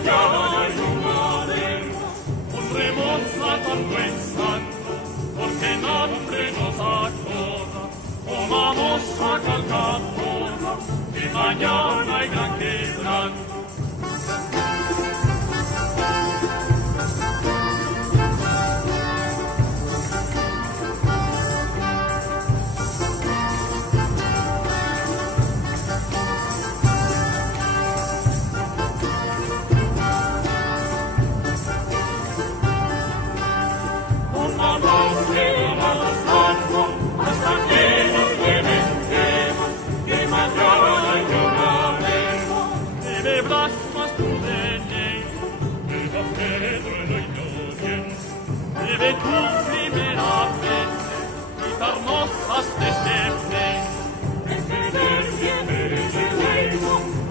mañana ayudaremos, honremos a tan buen santo, porque en hambre nos acorda, comamos a calcatola, que mañana hay gran quebranto. Hasta que nos levantemos, que mañana lloraremos. Debe blasmas tu derecho, debe Pedro la inocencia, debe tu primeramente quitarnos hasta este pecho.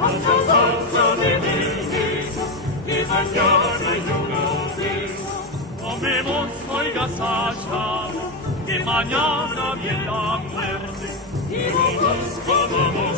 A causa de Dios, que mañana lloraremos. Comemos, oigas allá, que mañana viene la muerte, y vamos, comamos.